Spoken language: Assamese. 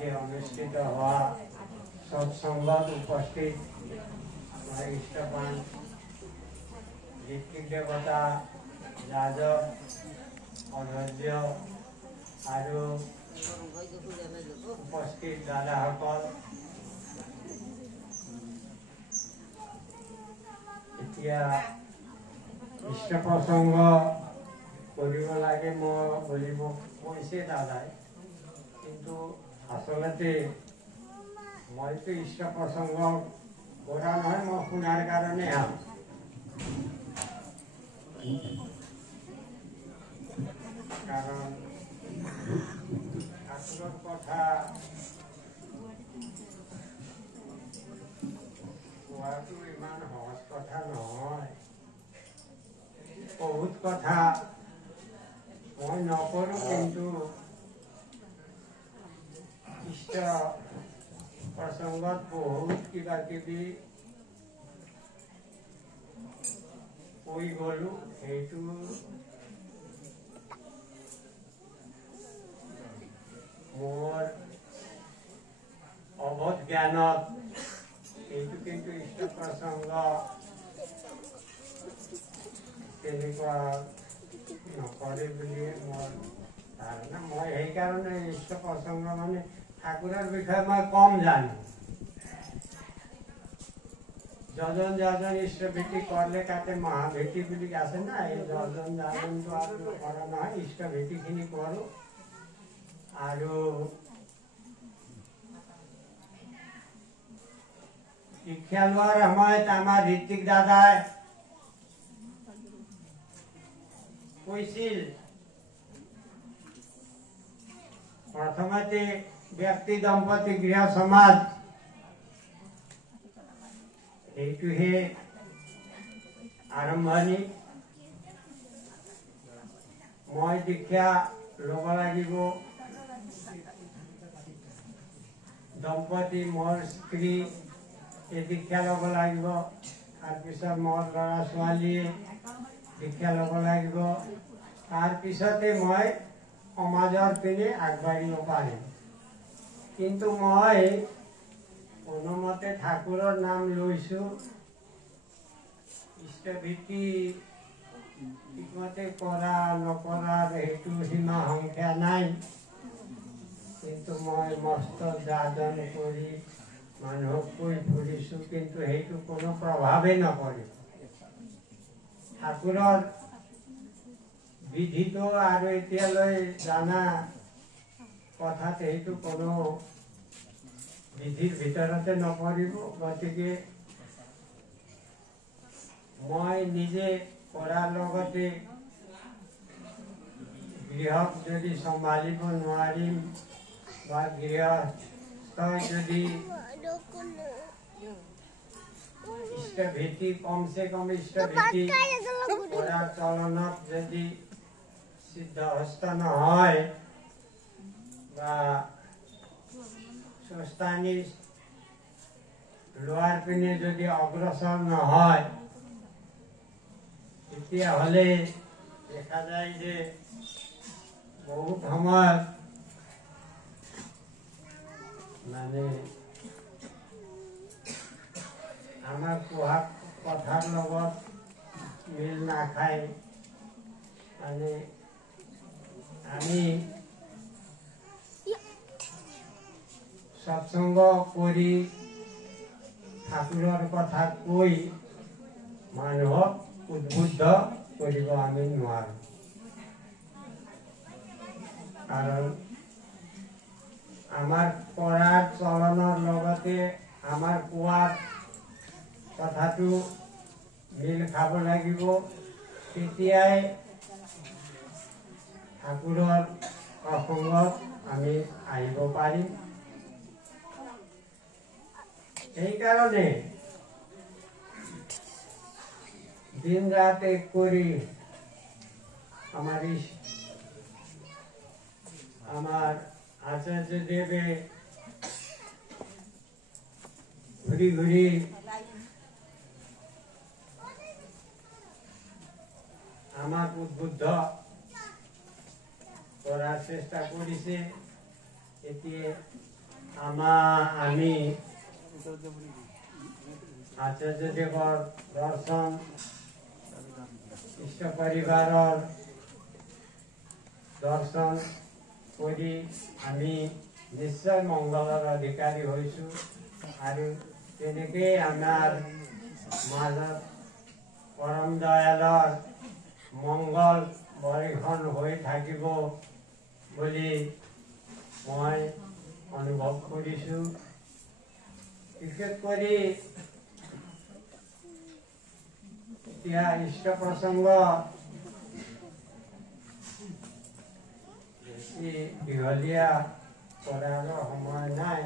उपलक्षे अनुष्ठित हुआ सत्संगत उपस्थित इष्टपान ऋत्विक देवता याजक अध्वर्य और उपस्थित दादाসকল এতিয়া इष्ट प्रसंग কৰিব লাগে মই বলিব কৈছে দাদাই কিন্তু আসলতে মইতো इष्ट प्रसंग কৰা নহয় মই শুনাৰ কাৰণে আহোঁ कारण ठाकुर कथा কোৱাটো ইমান সহজ কথা নহয় बहुत कथा मैं नकरो किंतु इष्ट प्रसंगत बहुत किबा किबी কৈ গলো সেইটো मोर अवध ज्ञानत এইটো কিন্তু इष्ट प्रसंग তেনেকুৱা নকৰে বুলি মোৰ ধাৰণা মই সেইকাৰণে इष्ट प्रसंग মানে ঠাকুৰৰ বিষয়ে মই কম জানো যজন যজন इष्ट भीति करले काटे महाभीति বুলি আছে না এই যজন যজন তো আর করা নহয় इष्ट भीति খিনি করো আৰু শিক্ষা লোৱাৰ সময়ত আমাৰ ঋত্বিক দাদাই কৈছিল प्रथमते व्यक्ति दंपति गृह समाज এইটোহে আৰম্ভণি মই দীক্ষা ল'ব লাগিব दंपति मोर स्त्री दीक्षा लग लगे तार पिছত मोर लड़ा छालिए दीक्षा लग लगे तार पिछते मैं समाजर पिने आगबाढ़िब पारिम किन्तु मैं कोनोमते ठाकुरर नाम लैसु इष्टभीति ठीकमते करा नकरार हेतु सीमा संख्या नाई किन्तु मैं मस्त जाजन करी मानुहक কৈ ফুৰিছো কিন্তু সেইটো কোনো প্ৰভাৱে নপৰে ঠাকুৰৰ বিধিটো আৰু এতিয়ালৈ জানা কথাত সেইটো কোনো বিধিৰ ভিতৰতে নপৰিব গতিকে মই নিজে কৰাৰ লগতে গৃহক যদি চম্ভালিব নোৱাৰিম বা গৃহস্থ যদি इष्ट भीति कम से कम इष्ट भीति चलनत यदि सिद्धहस्त नहय बा स्वस्थानी लोৱাৰ पिने यदि अग्रसर नहय তেতিয়া হলে দেখা যায় যে বহুত সময় মানে আমার কোৱা কথাৰ লগত মিল নাখায় মানে আমি সৎসঙ্গ কৰি ঠাকুৰৰ কথা কৈ মানুহক উদ্বুদ্ধ কৰিব আমি নোৱাৰো কাৰণ আমাৰ পঢ়াৰ চলনৰ লগতে আমাৰ কোৱাৰ কথাটো মিল খাব লাগিব তেতিয়াই ঠাকুৰৰ প্ৰসংগত আমি আহিব পাৰিম সেইকাৰণে दिन रात एक करी हमार आचार्य देवे घुरी घुरी আমাক উদ্বুদ্ধ করার চেষ্টা করেছে এতে আমি আচাৰ্যদেৱৰ দৰ্শন ইষ্ট পৰিবাৰৰ দৰ্শন কৰি আমি নিশ্চয় মংগলৰ অধিকাৰী হৈছো আৰু তেনেকেই আমাৰ মাজত পৰম দয়ালৰ মংগল বৰ্ষণ হৈ থাকিব বুলি মই অনুভৱ কৰিছো। বিশেষ কৰি এতিয়া ইষ্ট প্ৰসংগ বেছি দীঘলীয়া কৰাৰ সময় নাই।